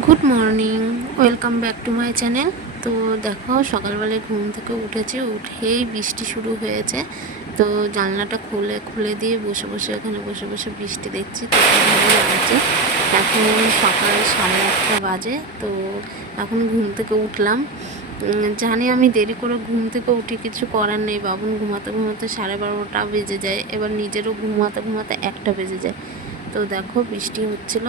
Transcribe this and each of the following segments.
Good morning welcome back to my channel তো দেখো, সকালবেলায় ঘুম থেকে উঠেছি, উঠেই বৃষ্টি শুরু হয়েছে। তো জানলাটা খুলে খুলে দিয়ে বসে বসে ওখানে বসে বসে বৃষ্টি দেখছি। তো লাগছে এখন সকাল সাড়ে আটটা বাজে, তো এখন ঘুম থেকে উঠলাম। জানি আমি দেরি করে ঘুম থেকে উঠি, কিছু করার নেই। বাবুন ঘুমাতে ঘুমাতে সাড়ে বারোটা বেজে যায়। এবার নিজেরও ঘুমাতে ঘুমাতে একটা বেজে যায়। তো দেখো বৃষ্টি হচ্ছিল।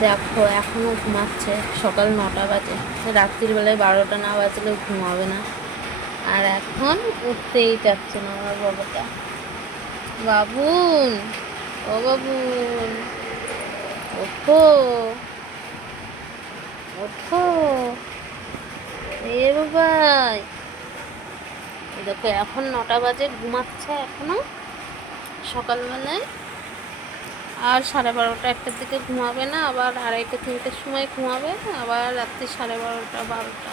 দেখো এখনও ঘুমাচ্ছে। সকাল নটা বাজে। রাত্রির বেলায় বারোটা না বাজলে ঘুমাবে না। আর এখন উঠতেই চাচ্ছে না আমার বাবাটা। বাবুন, ও বাবুন, ওঠো। ওঠো। এ বাবাই। দেখো, এখন নটা বাজে, ঘুমাচ্ছে এখনও। সকালবেলায় আর সাড়ে বারোটা একটার দিকে ঘুমাবে না, আবার আড়াইটা তিনটের সময় ঘুমাবে, আবার রাত্রি সাড়ে বারোটা বারোটা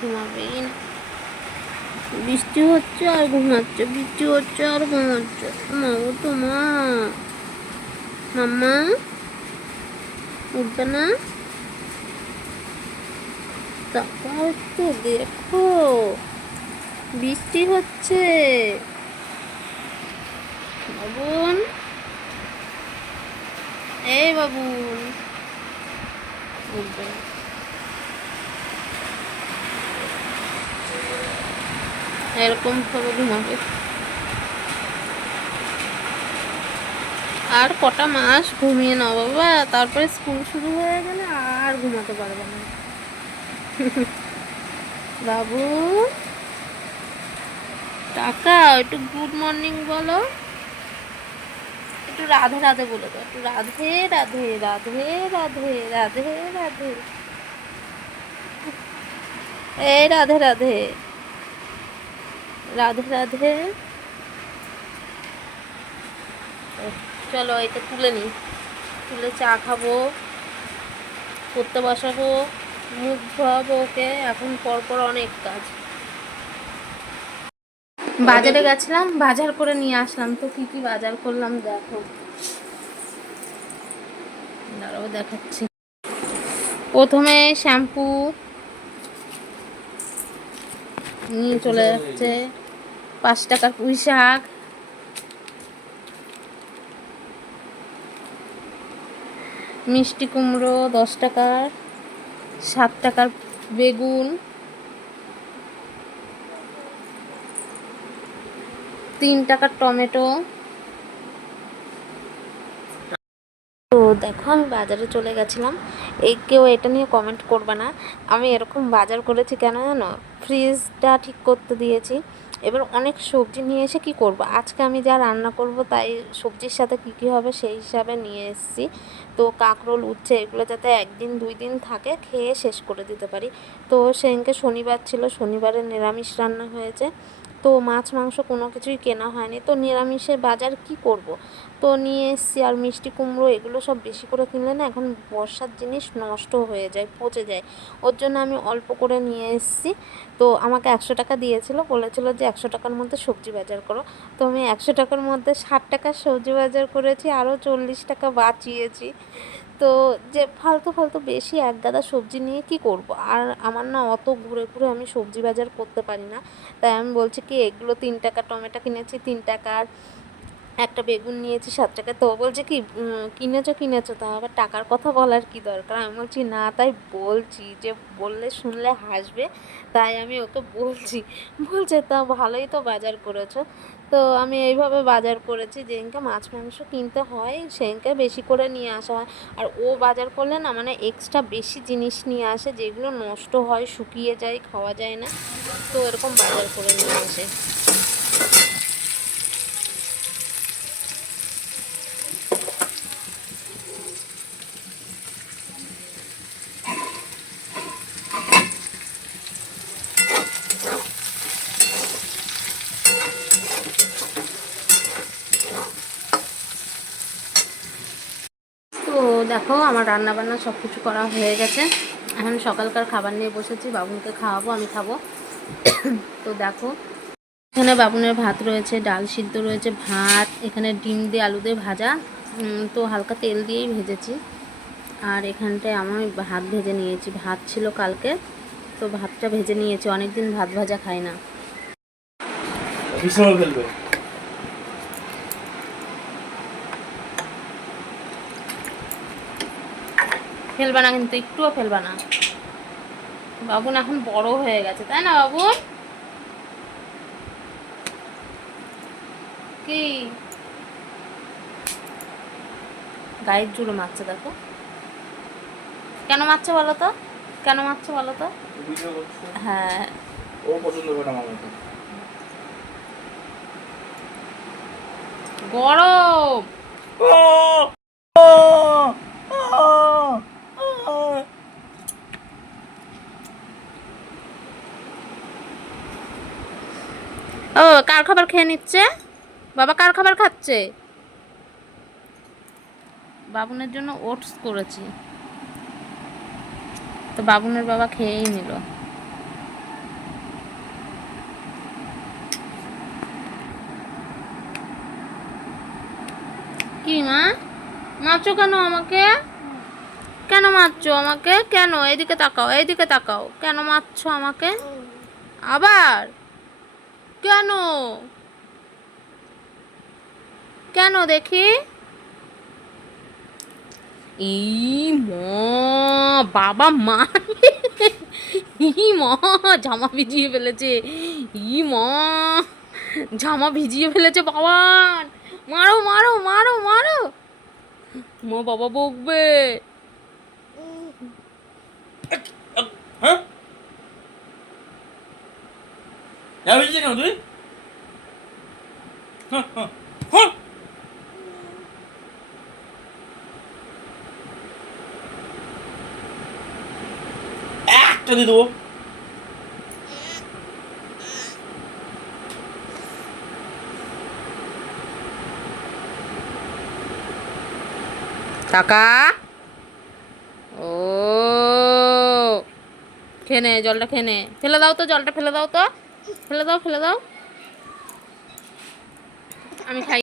ঘুমাবেই না। বৃষ্টি হচ্ছে আর ঘুমাচ্ছে, বৃষ্টি হচ্ছে আর ঘুমাচ্ছে। মা তো মা। মাম্মা, উঠবে না? তারপর একটু দেখো, বৃষ্টি হচ্ছে বাবুন বাবুন এরকম ভাবে ঘুমাবে। আর কটা মাস ঘুমিয়ে নাও বাবা, তারপরে স্কুল শুরু হয়ে গেলে আর ঘুমাতে পারবে না। বাবু, টাকা, একটু গুড মর্নিং বলো। একটু রাধে রাধে বলে দাও। একটু রাধে রাধে রাধে রাধে রাধে রাধে। এই রাধে রাধে। রাধে রাধে। চলো এটা তুলে নিই। তুলে চা খাব, করতে বসাবো, মুখ ধোয়াবো ওকে। এখন পরপর অনেক কাজ। বাজারে গেছিলাম, বাজার করে নিয়ে আসলাম। তো কি কি বাজার করলাম দেখো। দাঁড়াও, দেখাচ্ছি। প্রথমে শ্যাম্পু নিয়ে চলে যাচ্ছে। পাঁচ টাকার পুঁই শাক। মিষ্টি কুমড়ো দশ টাকার, সাত টাকার বেগুন। তিন টাকার টমেটো। তো দেখো, আমি বাজারে চলে গেছিলাম। এই কেউ এটা নিয়ে কমেন্ট করবে না। আমি এরকম বাজার করেছি কেন জানো? ফ্রিজটা ঠিক করতে দিয়েছি। এবার অনেক সবজি নিয়ে এসে কি করব? আজকে আমি যা রান্না করব, তাই সবজির সাথে কী কী হবে সেই হিসাবে নিয়ে এসেছি। তো কাঁকরোল, উচ্ছে, এগুলো যাতে একদিন, দুই দিন থাকে, খেয়ে শেষ করে দিতে পারি। তো সেদিনকে শনিবার ছিল, শনিবারে নিরামিষ রান্না হয়েছে। তো মাছ মাংস কোনো কিছুই কেনা হয়নি। তো নিরামিষের বাজার কি করব? তো নিয়ে এসছি আর মিষ্টি কুমড়ো এগুলো সব বেশি করে কিনলে না এখন বর্ষার জিনিস নষ্ট হয়ে যায়, পচে যায়। ওর জন্য আমি অল্প করে নিয়ে এসছি। তো আমাকে একশো টাকা দিয়েছিল, বলেছিল যে একশো টাকার মধ্যে সবজি বাজার করো। তো আমি একশো টাকার মধ্যে ষাট টাকার সবজি বাজার করেছি, আরও চল্লিশ টাকা বাঁচিয়েছি। তো যে ফালতু ফালতু বেশি এক গাদা সবজি নিয়ে কি করব? আর আমার না অত ঘুরে ঘুরে আমি সবজি বাজার করতে পারি না। তাই আমি বলছি কি, এগুলো তিন টাকা, টমেটো কিনেছি তিন টাকার। একটা বেগুন নিয়েছি, সাত টাকা। তো বলছে কি কিনেছো কিনেছো। তা আবার টাকার কথা বলার কি দরকার? আমি বলছি, না, তাই বলছি যে, বললে শুনলে হাসবে, তাই আমি ওকে বলছি। বলছে, তা ভালোই তো বাজার করেছ। তো আমি এইভাবে বাজার করেছি, যেদিনকে মাছ, মাংস কিনতে হয়, সেদিনকে বেশি করে নিয়ে আসা হয়। আর ও বাজার করলে না মানে এক্সট্রা বেশি জিনিস নিয়ে আসে, যেগুলো নষ্ট হয়, শুকিয়ে যায়, খাওয়া যায় না। তো এরকম বাজার করে নিয়ে আসে তো দেখো আমার রান্না বান্না সব কিছু করা হয়ে গেছে। এখন সকালকার খাবার নিয়ে বসেছি বাবুকে খাওয়াবো, আমি খাব। তো দেখো, এখানে বাবুনের ভাত রয়েছে, ডাল সিদ্ধ রয়েছে, ভাত, এখানে ডিম দিয়ে আলু দিয়ে ভাজা তো হালকা তেল দিয়েই ভেজেছি। আর এখানটায় আমি ভাত ভেজে নিয়েছি, ভাত ছিল কালকে, তো ভাতটা ভেজে নিয়েছি অনেক দিন ভাত ভাজা খাই না। ফেলবে না কিন্তু একটুও ফেলবা না। বাবুন এখন বড় হয়ে গেছে তাই না বাবুন কি? গায়ের জুড়ে মারছে দেখো। কেন মারছে বলো তো? কেন মারছে বলো তো? হ্যাঁ। ও পছন্দ করে আমার গরম! ও, কার খাবার খেয়ে নিচ্ছে? বাবা কার খাবার খাচ্ছে? বাবুনের জন্য ওটস করেছি। তো বাবুনের বাবা খেয়েই নিল। কি মা? মারছো কেন আমাকে? কেন মারছো আমাকে? কেন? এইদিকে তাকাও এইদিকে তাকাও। কেন মারছো আমাকে? আবার? কেন? কেন দেখি? এই ম বাবা মা। ই ম জামা ভিজিয়ে ফেলেছে। ই ম জামা ভিজিয়ে ফেলেছে বাবান মারো মারো মারো মারো। মা বাবা বকবে। হ্যাঁ? যাবি কেন তুই একটা দিয়ে দেবো টাকা ও খেয়ে নে জলটা খেয়ে নে ফেলে দাও তো জলটা ফেলে দাও তো ফেলে দাও ফেলে দাও। আমি খাই।